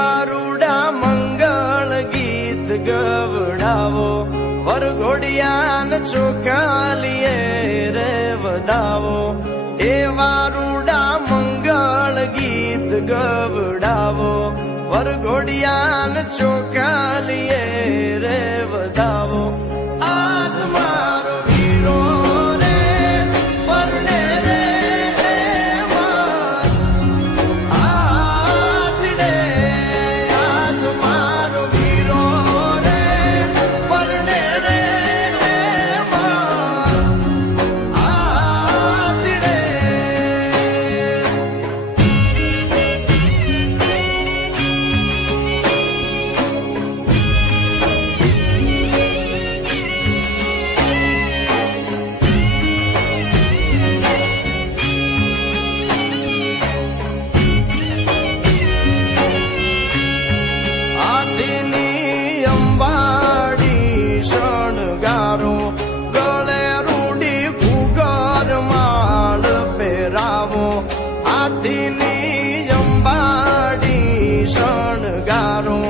એવા રૂડા મંગળ ગીત ગવડાવો, વરઘોડિયાન ચોખાલીએ રે વધાવો એવા વારુડા મંગળ ગીત ગવડાવો, વરઘોડિયાન ચોખાલીએ હાથીની અંબાડી શણગારો.